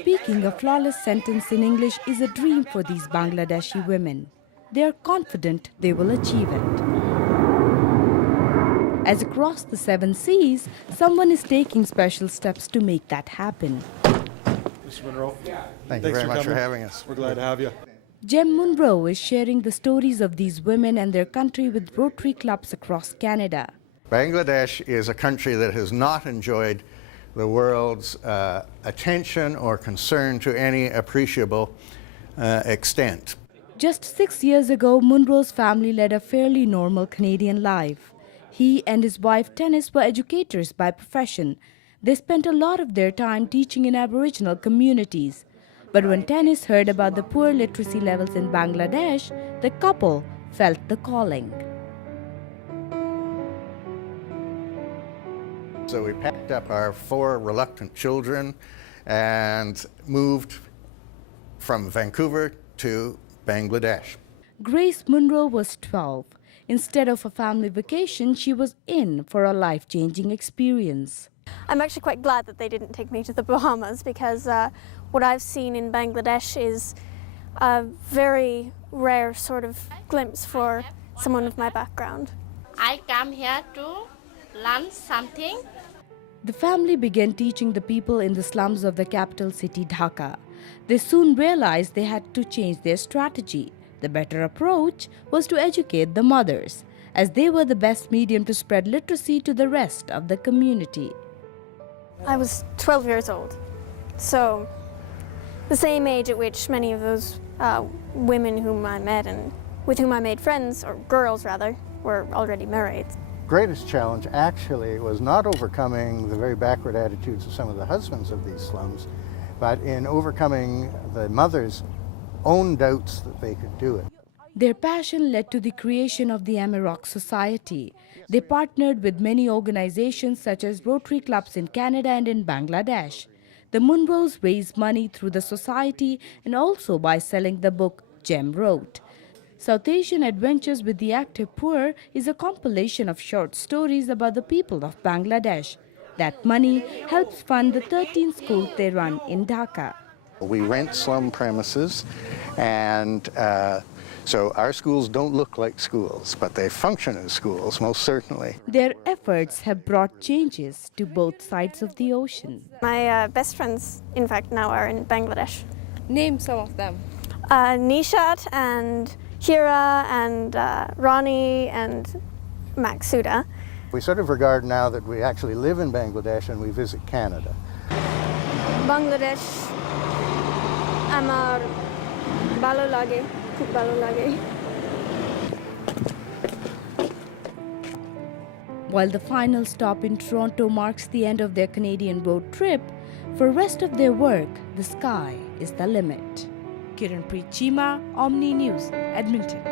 Speaking a flawless sentence in English is a dream for these Bangladeshi women. They are confident they will achieve it. As across the 7 seas, someone is taking special steps to make that happen. Mr. Munro, Thank you very much for having us. We're glad to have you. Munro is sharing the stories of these women and their country with Rotary clubs across Canada. Bangladesh is a country that has not enjoyed the world's attention or concern to any appreciable extent. Just 6 years ago, Munro's family led a fairly normal Canadian life. He and his wife Tennis were educators by profession. They spent a lot of their time teaching in Aboriginal communities. But when Tennis heard about the poor literacy levels in Bangladesh, the couple felt the calling. So we packed up our 4 reluctant children and moved from Vancouver to Bangladesh. Grace Munro was 12. Instead of a family vacation, she was in for a life-changing experience. I'm actually quite glad that they didn't take me to the Bahamas because what I've seen in Bangladesh is a very rare sort of glimpse for someone of my background. I come here to learn something. The family began teaching the people in the slums of the capital city, Dhaka. They soon realized they had to change their strategy. The better approach was to educate the mothers, as they were the best medium to spread literacy to the rest of the community. I was 12 years old, so the same age at which many of those women whom I met and with whom I made friends, or girls rather, were already married. Greatest challenge actually was not overcoming the very backward attitudes of some of the husbands of these slums, but in overcoming the mothers' own doubts that they could do it. Their passion led to the creation of the Amarok Society. They partnered with many organizations such as Rotary clubs in Canada and in Bangladesh. The Munros raised money through the society and also by selling the book Jem wrote. South Asian Adventures with the Active Poor is a compilation of short stories about the people of Bangladesh. That money helps fund the 13 schools they run in Dhaka. We rent slum premises, and so our schools don't look like schools, but they function as schools, most certainly. Their efforts have brought changes to both sides of the ocean. My best friends, in fact, now are in Bangladesh. Name some of them. Nishat and Hira and Ronnie and Maksuda. We sort of regard now that we actually live in Bangladesh and we visit Canada. Bangladesh আমার ভালো লাগে খুব ভালো লাগে. While the final stop in Toronto marks the end of their Canadian road trip, for the rest of their work, the sky is the limit. Kiranpreet, Cheema, Omni News, Edmonton.